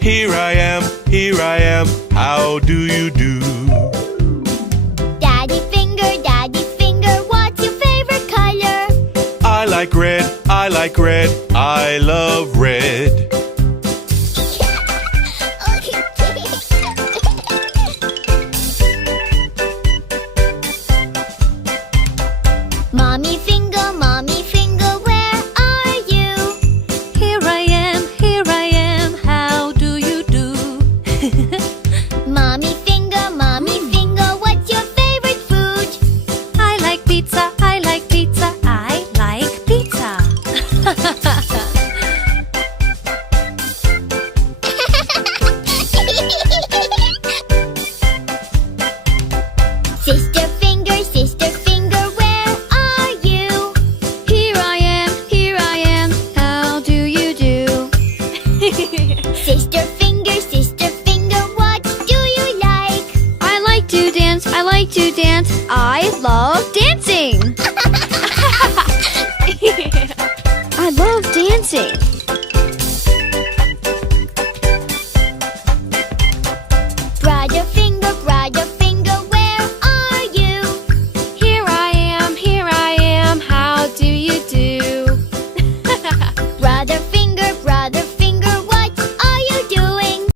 here I am, how do you do? Daddy finger, what's your favorite color? I like red, I love red. Mommy finger, where are you? Here I am, how do you do? Mommy finger, what's your favorite food? I like pizza, I like pizza. Sister finger, where are you? Here I am, how do you do? Sister finger, what do you like? I like to dance, I love dancing. I love dancing.